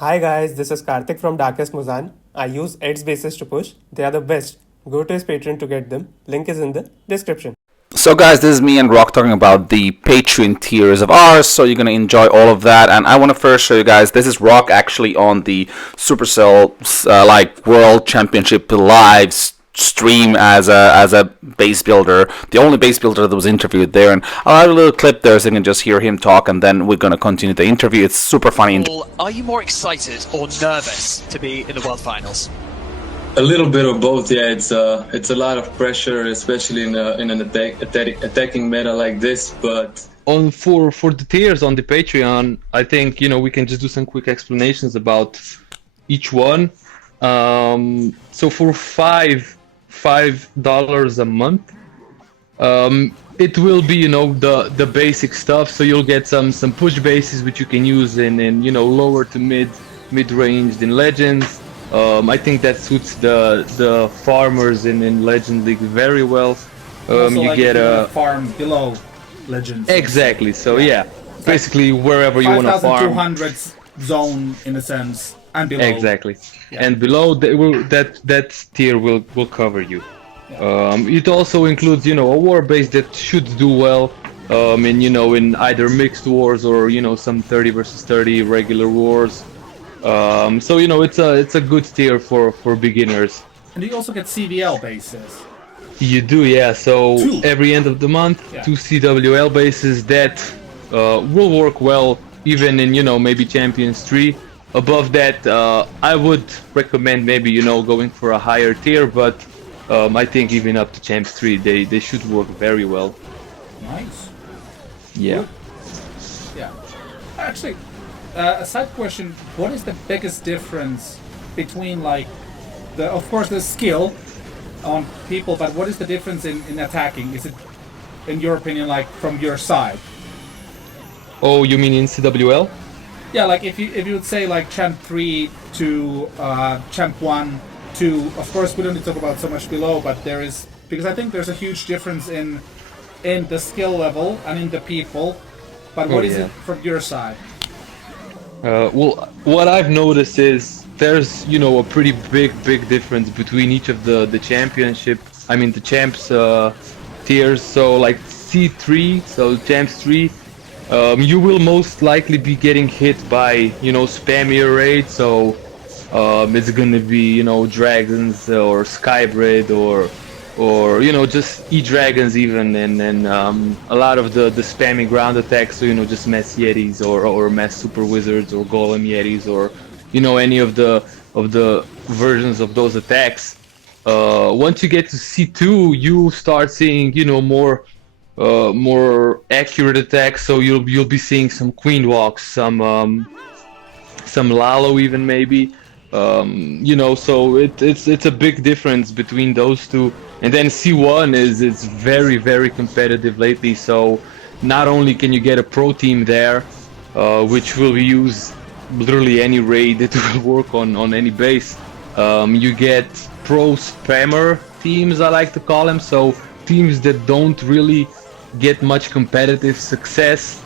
Hi guys, this is Karthik from Darkest Muzan. I use Ed's bases to push. They are the best. Go to his Patreon to get them. Link is in the description. So, guys, this is me and Rock talking about the Patreon tiers of ours. So, you're going to enjoy all of that. And I want to first show you guys this is Rock actually on the Supercell World Championship live stream as a base builder, the only base builder that was interviewed there. And I'll have a little clip there so you can just hear him talk, and then we're going to continue the interview. It's super funny. Are you more excited or nervous to be in the World Finals? A little bit of both, yeah. It's a lot of pressure, especially in an attacking meta like this. But for the tiers on the Patreon, I think we can just do some quick explanations about each one. So for $5 a month, it will be the basic stuff. So you'll get some push bases which you can use in lower to mid range in Legends. I think that suits the farmers in Legend League very well. You get a farm below Legends. Exactly. So yeah, basically wherever you want to farm. 5,200 zone in a sense, and below. Exactly. Yeah. And below that tier will cover you. Yeah. It also includes a war base that should do well in either mixed wars or some 30 versus 30 regular wars. So it's a good tier for beginners. And you also get CWL bases. You do, yeah. So every end of the month, 2 CWL bases that will work well even in maybe Champions 3. Above that, I would recommend maybe going for a higher tier, but I think even up to Champs 3 they should work very well. Nice. Yeah. Good. Yeah. Actually, a side question: what is the biggest difference between of course, the skill on people, but what is the difference in attacking? Is it, in your opinion, from your side? Oh, you mean in CWL? Yeah, if you would say Champ 3 to Champ 1 to, of course, we don't need to talk about so much below, but there is, because I think there's a huge difference in the skill level and in the people. But what is it from your side? Well, what I've noticed is there's a pretty big difference between each of the championship. I mean the champs tiers. So C3, so champs 3. You will most likely be getting hit by spammier raids, so it's gonna be dragons or skybred or just e-dragons even, and a lot of the spammy ground attacks, so just mass yetis or mass super wizards or golem yetis or any of the versions of those attacks. Once you get to C2, you start seeing more accurate attacks, so you'll be seeing some queen walks, some Lalo even maybe, so it's a big difference between those two. And then C1 is very competitive lately, so not only can you get a pro team there, which will use literally any raid that will work on any base, you get pro spammer teams, I like to call them, so teams that don't really get much competitive success,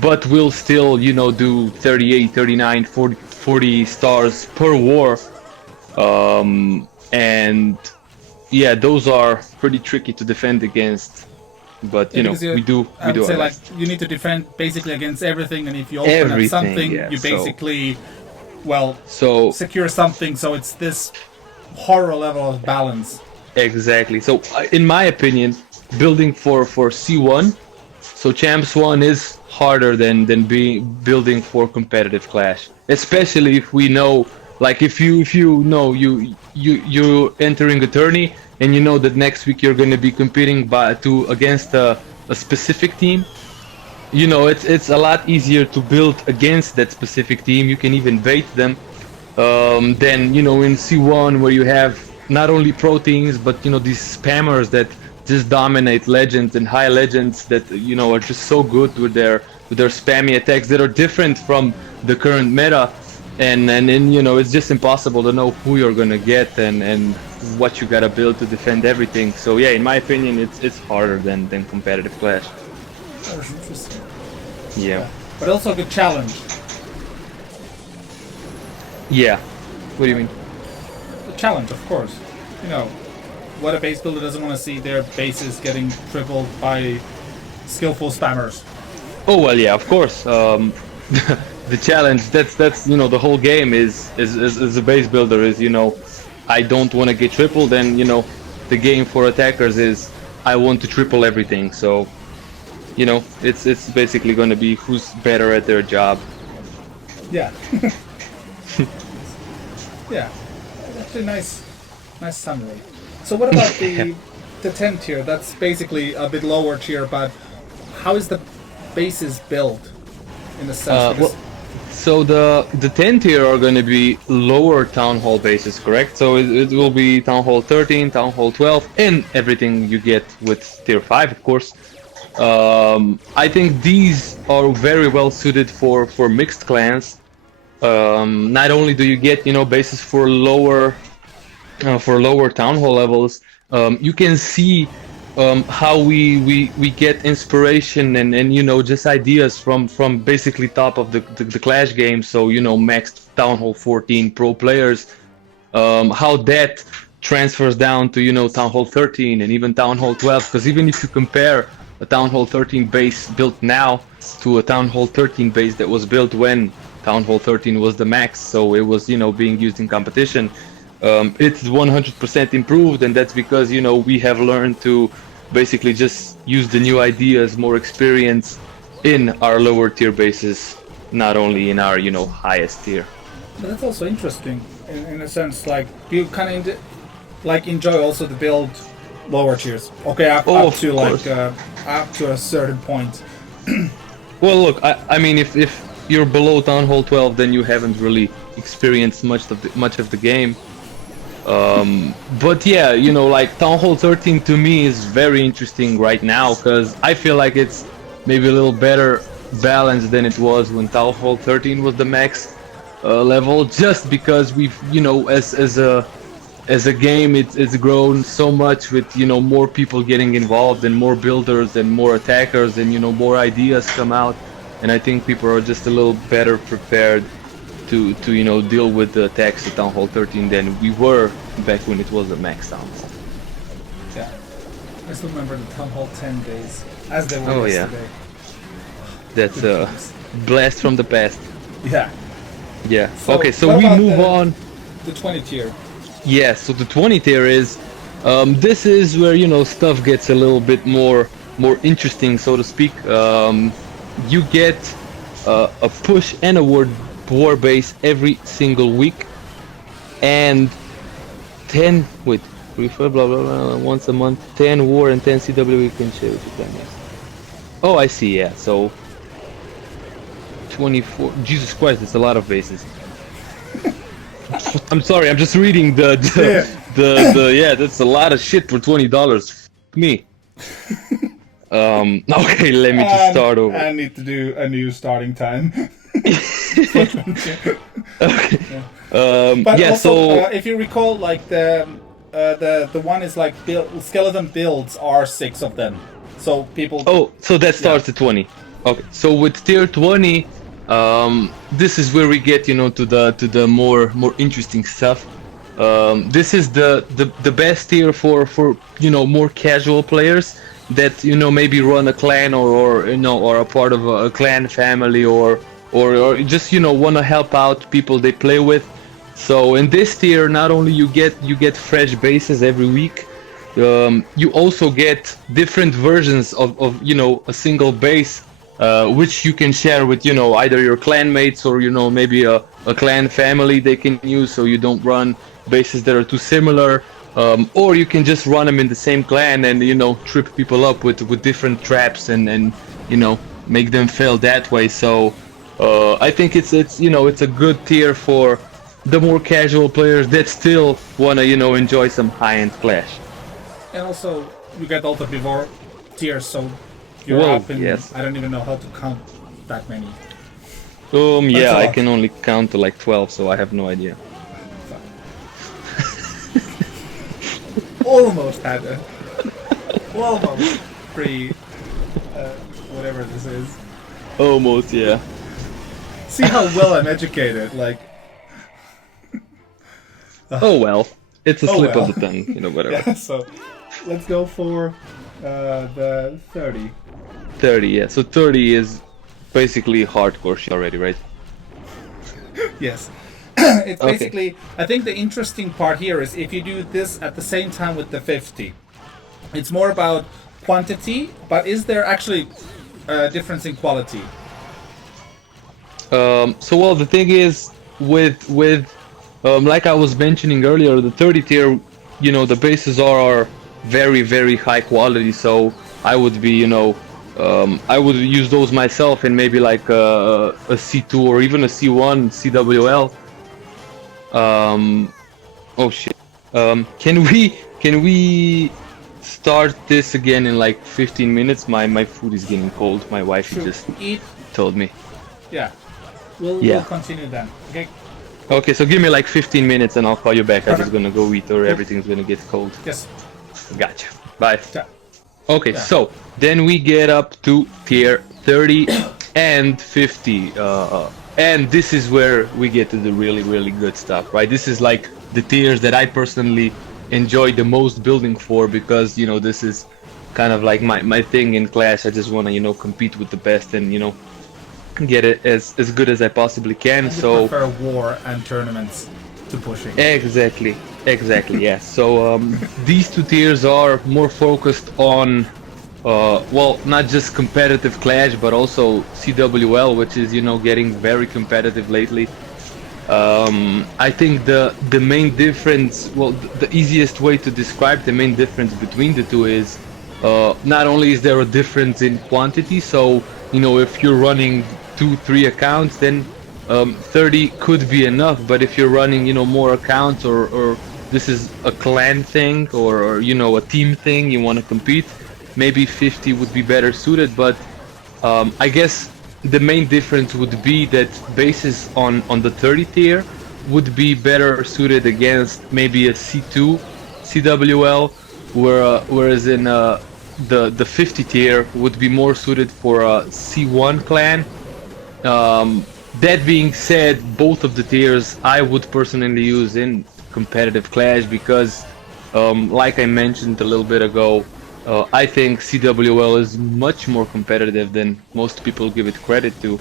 but will still do 38, 39, 40 stars per war, and yeah, those are pretty tricky to defend against, but we do say you need to defend basically against everything, and if you open up something, you basically secure something, so it's this horror level of balance. Exactly. So in my opinion, building for C1, so Champs 1 is harder than building for competitive clash, especially if we know, if you know you're entering a tourney and you know that next week you're going to be competing against a specific team. It's a lot easier to build against that specific team. You can even bait them than in C1, where you have not only pro teams, but these spammers that just dominate legends and high legends that are just so good with their spammy attacks that are different from the current meta, and then it's just impossible to know who you're gonna get and what you gotta build to defend everything. So yeah, in my opinion, it's harder than competitive clash. That's interesting. Yeah. But also a good challenge. Yeah. What do you mean? The challenge, of course. You know, what a base builder doesn't want to see their bases getting tripled by skillful spammers. Oh well, yeah, of course. The challenge, that's you know, the whole game is a base builder is, you know, I don't want to get tripled, and you know, the game for attackers is I want to triple everything. So you know, it's basically going to be who's better at their job. Yeah. Yeah. Actually, nice summary. So what about the 10 tier? That's basically a bit lower tier, but how is the bases built in a sense? Because- So the 10 tier are going to be lower town hall bases, correct? So it will be town hall 13, town hall 12, and everything you get with tier 5, of course. I think these are very well suited for mixed clans. Not only do you get, you know, bases for lower town hall levels, you can see how we get inspiration and you know, just ideas from basically top of the Clash game. So you know, maxed Town Hall 14 pro players, how that transfers down to, you know, Town Hall 13 and even Town Hall 12. Because even if you compare a Town Hall 13 base built now to a Town Hall 13 base that was built when Town Hall 13 was the max, so it was, you know, being used in competition, it's 100% improved, and that's because, you know, we have learned to basically just use the new ideas, more experience in our lower tier bases, not only in our, you know, highest tier. But that's also interesting in a sense. Like, do you kind of like enjoy also the build lower tiers? Okay, up to like up to a certain point. Well, look, I mean, if you're below Town Hall 12, then you haven't really experienced much of the game. But yeah, you know, like Town Hall 13 to me is very interesting right now because I feel like it's maybe a little better balanced than it was when Town Hall 13 was the max level. Just because we've, you know, as a game, it's grown so much with, you know, more people getting involved and more builders and more attackers and, you know, more ideas come out, and I think people are just a little better prepared to you know, deal with the attacks at Town Hall 13 than we were back when it was a max town. Yeah, I still remember the Town Hall 10 days as they were Oh yesterday. yeah, that's a blast from the past. Yeah. Yeah. So Okay, so what we about move on. The 20 tier. Yeah, so the 20 tier is, this is where, you know, stuff gets a little bit more interesting, so to speak. You get a push and a war base every single week, and 10 wait, prefer blah blah blah once a month, 10 war and 10 CWL you can share with your family. Oh, I see. Yeah, so 24. Jesus Christ, it's a lot of bases. I'm sorry, I'm just reading the yeah, that's a lot of shit for $20. Me. Okay, let me just start over. I need to do a new starting time. Okay. But yeah, also, so if you recall, like the one is like skeleton builds are 6 of them, so people. oh, so that starts at 20. Okay, so with tier 20, this is where we get, you know, to the more interesting stuff. This is the best tier for you know, more casual players that, you know, maybe run a clan or you know, or a part of a clan family or just, you know, want to help out people they play with. So in this tier, not only you get fresh bases every week, you also get different versions of you know, a single base, which you can share with, you know, either your clan mates or, you know, maybe a clan family they can use, so you don't run bases that are too similar. Or you can just run them in the same clan and, you know, trip people up with different traps and you know, make them fail that way. So I think it's you know, it's a good tier for the more casual players that still wanna, you know, enjoy some high-end Clash. And also, you get all the before tiers, so you're Whoa, up in. yes. I don't even know how to count that many. Yeah, a I lot. can only count to like 12, so I have no idea. Almost had it. Almost free. Whatever this is. Almost, yeah. See how well I'm educated. Like, Oh well, it's a Oh slip well. of the tongue, whatever. Yeah, so let's go for the 30. 30, yeah. So 30 is basically hardcore shit already, right? Yes. It's Okay. basically, I think the interesting part here is if you do this at the same time with the 50, it's more about quantity, but is there actually a difference in quality? So well, the thing is with like I was mentioning earlier, the 30 tier, the bases are very very high quality. So I would be, I would use those myself in maybe like a C2 or even a C1 CWL. Oh shit. Can we start this again in like 15 minutes? My food is getting cold. My wife Should just eat? told me. Yeah. We'll Yeah. continue then. Okay. Okay, so give me like 15 minutes and I'll call you back. I'm just Perfect. gonna go eat or everything's gonna get cold. Yes. Gotcha. Bye. Yeah. Okay, Yeah. so then we get up to tier 30 and 50. And this is where we get to the really, really good stuff, right? This is like the tiers that I personally enjoy the most building for because, this is kind of like my thing in Clash. I just want to, compete with the best and, get it as good as I possibly can. You So prefer war and tournaments to pushing. exactly, yes. So these two tiers are more focused on, well, not just competitive Clash, but also CWL, which is getting very competitive lately. I think the main difference, well, the easiest way to describe the main difference between the two is not only is there a difference in quantity, so if you're running 2-3 accounts, then 30 could be enough. But if you're running more accounts, or this is a clan thing, or a team thing, you want to compete, maybe 50 would be better suited. But I guess the main difference would be that bases on the 30 tier would be better suited against maybe a C2 CWL, whereas in the 50 tier would be more suited for a C1 clan. That being said, both of the tiers I would personally use in competitive Clash because, like I mentioned a little bit ago, I think CWL is much more competitive than most people give it credit to,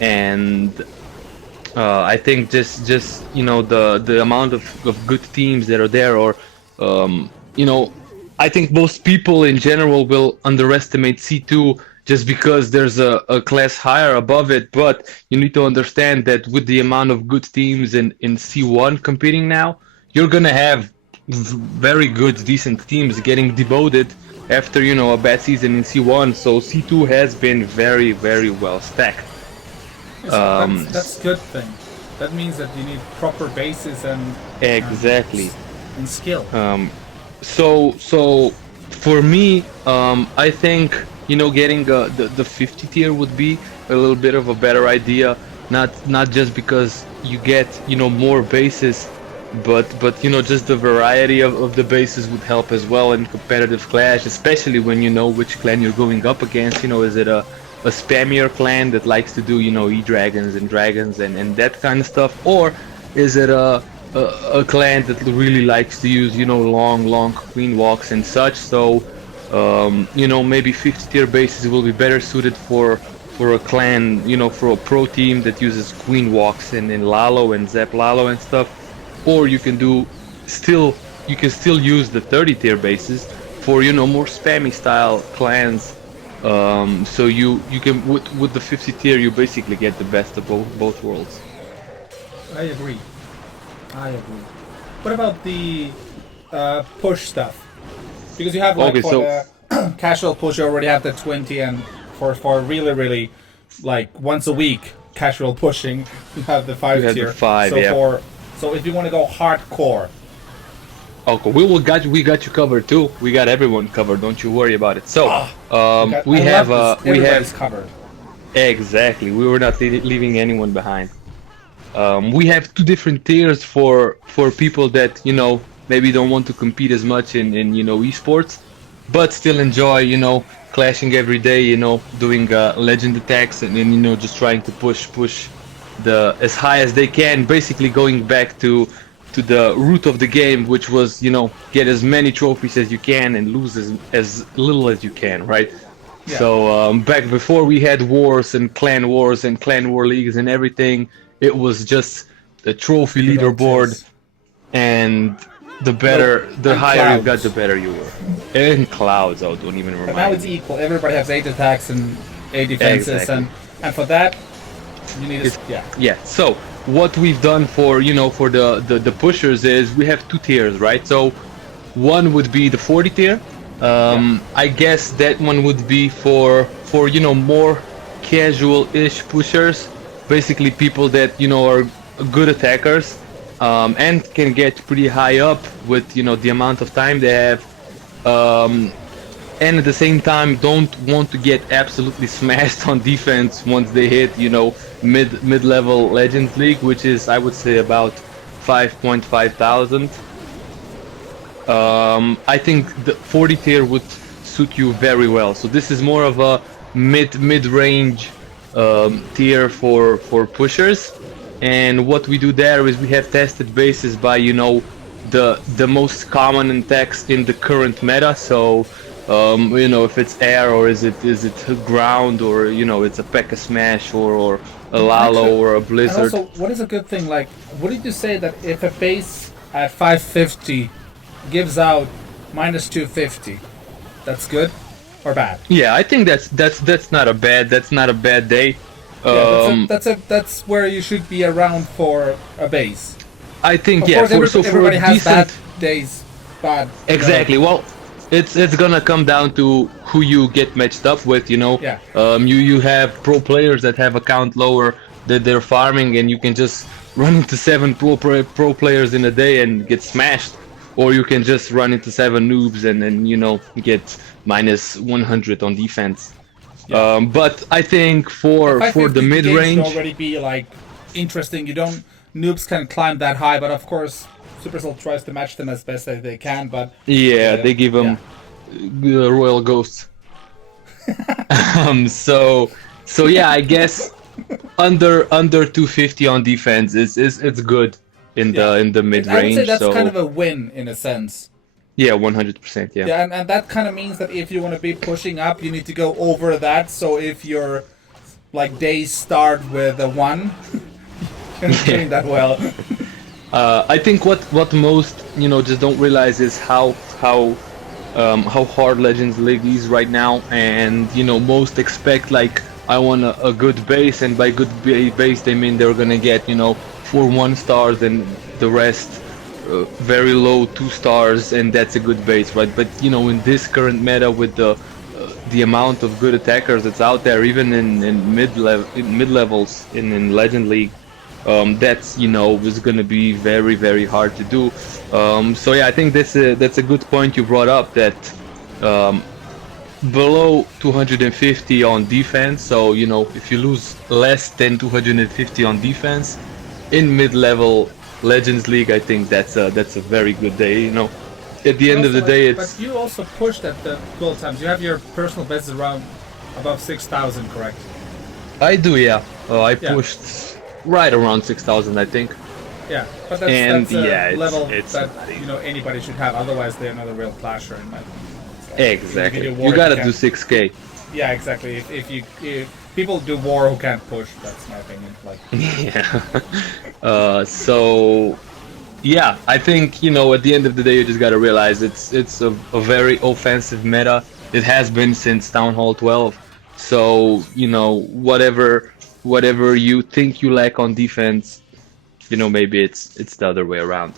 and I think just the amount of good teams that are there, or I think most people in general will underestimate C2 just because there's a class higher above it. But you need to understand that with the amount of good teams in C1 competing now, you're gonna have very good, decent teams getting demoted after a bad season in C1. So C2 has been very, very well stacked. That's good thing. That means that you need proper bases and Exactly. and skill. So for me, I think getting the 50 tier would be a little bit of a better idea. Not just because you get more bases, but just the variety of the bases would help as well in competitive Clash, especially when you know which clan you're going up against. Is it a spammier clan that likes to do e-dragons and dragons and that kind of stuff, or is it a clan that really likes to use long queen walks and such? So maybe 50 tier bases will be better suited for a clan, for a pro team that uses queen walks and Lalo and Zap Lalo and stuff. Or you can still use the 30 tier bases for more spammy style clans. So you can with the 50 tier you basically get the best of both worlds. I agree. What about the push stuff? Because you have Okay, for so- the casual push, you already have the 20, and for really like once a week casual pushing, you have the 5 You have the tier. 5, so yeah. so if you want to go hardcore, Okay, we got you covered too. We got everyone covered. Don't you worry about it. So we I have love this. we Everybody's have covered. exactly. We were not leaving anyone behind. We have two different tiers for people that maybe don't want to compete as much in esports, but still enjoy clashing every day. Doing legend attacks and just trying to push the as high as they can. Basically going back to to the root of the game, which was, you know, get as many trophies as you can and lose as little as you can, right? Yeah. So back before we had wars and clan wars and clan war leagues and everything, it was just the trophy Good old leaderboard, days. and the better, the and higher you got, clouds. the better you were. And clouds, oh, don't even But remind now me. it's equal. Everybody has 8 attacks and 8 defenses, Exactly. and for that, you need a, yeah. Yeah. So what we've done for, you know, for the pushers is we have 2 tiers, right? So one would be the 40 tier. I guess that one would be for you know, more casual-ish pushers, basically people that, you know, are good attackers, and can get pretty high up with, you know, the amount of time they have, and at the same time don't want to get absolutely smashed on defense once they hit, you know, mid-level Legends League, which is, I would say, about 5.5 thousand. I think the 40 tier would suit you very well. So this is more of a mid-range tier for pushers. And what we do there is we have tested bases by, you know, the most common attacks in the current meta. So you know, if it's air, or is it ground, or, you know, it's a P.E.K.K.A smash, or a Lalo, Actually, or a And Blizzard. also, what is a good thing? Like, what did you say that if a base at 550 gives out minus 250, that's good or bad? Yeah, I think that's not a bad day. Yeah, that's where you should be around for a base. I think, Of yeah, course, for everybody a has decent, bad days, bad. you know. exactly. Well, it's gonna come down to who you get matched up with, you know. Yeah. You have pro players that have account lower that they're farming, and you can just run into 7 pro players in a day and get smashed, or you can just run into 7 noobs and then, you know, get minus 100 on defense. But I think for the 550 mid games should range, already be like interesting. You don't noobs can climb that high, but of course Supercell tries to match them as best as they can. But yeah, they give them royal ghosts. So yeah, I guess under 250 on defense is it's good in the mid range. I would say that's so kind of a win in a sense. yeah, 100%. Yeah. Yeah, and that kind of means that if you want to be pushing up, you need to go over that. So if your like days start with a 1, you're not doing that well. I think what most, you know, just don't realize is how hard Legends League is right now, and, you know, most expect, like, I want a good base, and by good base they mean they're gonna get, you know, 4 1-stars and the rest very low 2 stars, and that's a good base, right? But, you know, in this current meta with the amount of good attackers that's out there, even in mid levels in Legend League, that's, you know, is going to be very, very hard to do. So yeah, I think that's a good point you brought up, that below 250 on defense, so, you know, if you lose less than 250 on defense in mid-level Legends League, I think that's a very good day, you know. At the end of the day, it's... But you also pushed at the gold times. You have your personal best around above 6,000, correct? I do, yeah. I pushed right around 6,000, I think. Yeah, but And, that's a yeah, level it's that, not easy. you know, anybody should have. Otherwise, they're not a real clasher in my opinion. Exactly. If you do You war, gotta you do can't- 6k. Yeah, exactly. If people do war who can't push, that's my opinion. Like, Yeah. So yeah, I think, you know, at the end of the day, you just gotta realize it's a very offensive meta. It has been since Town Hall 12. So, you know, whatever you think you lack on defense, you know, maybe it's the other way around.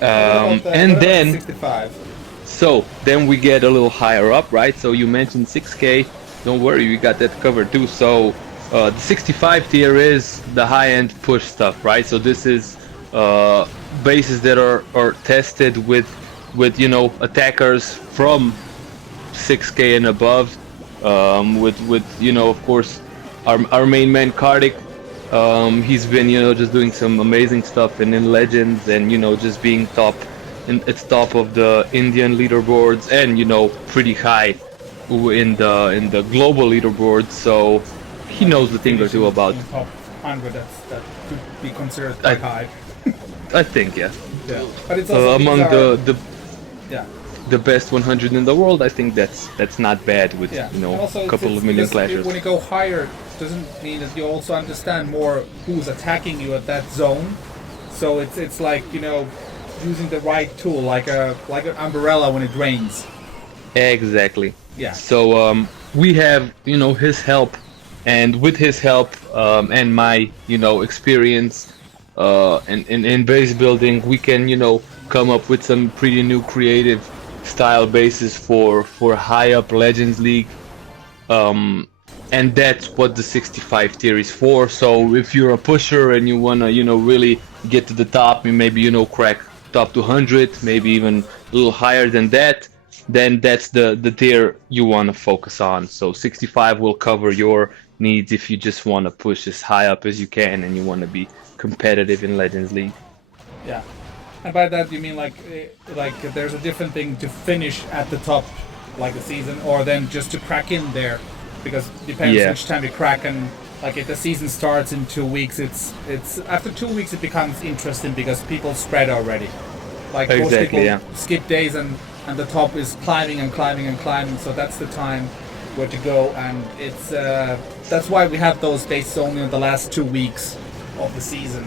And then 65. so then we get a little higher up, right? So you mentioned 6k. Don't worry, we got that covered too. So the 65 tier is the high-end push stuff, right? So this is bases that are tested with you know, attackers from 6k and above. With you know, of course, our main man Kardik. He's been, you know, just doing some amazing stuff in Legends, and, you know, just being top of the Indian leaderboards, and, you know, pretty high in the global leaderboards. So he knows the thing or two about. 100 that could be considered quite high. I think, yeah. Yeah, but it's also Among yeah. the best 100 in the world, I think that's not bad with Yeah, you know and also a couple it's of million because clashers. when you go higher, doesn't mean that you also understand more who's attacking you at that zone. So it's like, you know, using the right tool, like an umbrella when it rains. Exactly. Yeah. So we have, you know, his help, and with his help and my, you know, experience in base building, we can, you know, come up with some pretty new creative style bases for high up Legends League. And that's what the 65 tier is for. So if you're a pusher and you wanna, you know, really get to the top, and maybe, you know, crack top 200, maybe even a little higher than that, then that's the tier you wanna focus on. So 65 will cover your needs if you just wanna push as high up as you can and you wanna be competitive in Legends League. Yeah. And by that you mean like there's a different thing to finish at the top, like the season, or then just to crack in there, because depends Yeah. which time you crack. And like if the season starts in 2 weeks, it's after 2 weeks it becomes interesting because people spread already. Like most Exactly, people yeah. skip days and the top is climbing and climbing and climbing. So that's the time where to go, and it's that's why we have those bases only in the last 2 weeks of the season.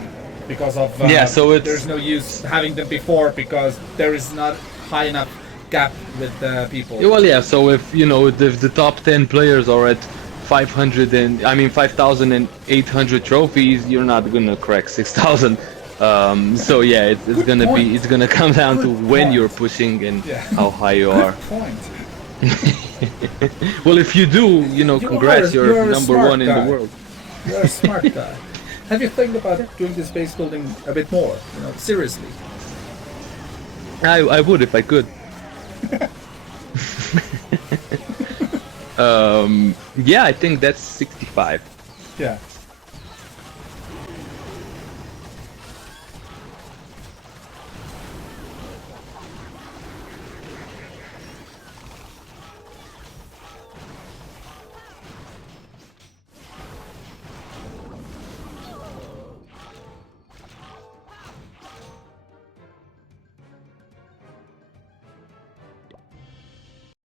Because of Yeah, so there's no use having them before because there is not high enough gap with people. Well, yeah. So if you know if the top 10 players are at 500 and 5,800 trophies, you're not gonna crack 6,000. So yeah, it's gonna point. be come down to Good when point. you're pushing and Yeah. how high you are. Point. Well, if you do, you know, congrats, you're you're a number smart one in guy. the world. You're a smart guy. Have you think about doing this base building a bit more? You know, seriously. I would if I could. Yeah, I think that's 65. Yeah.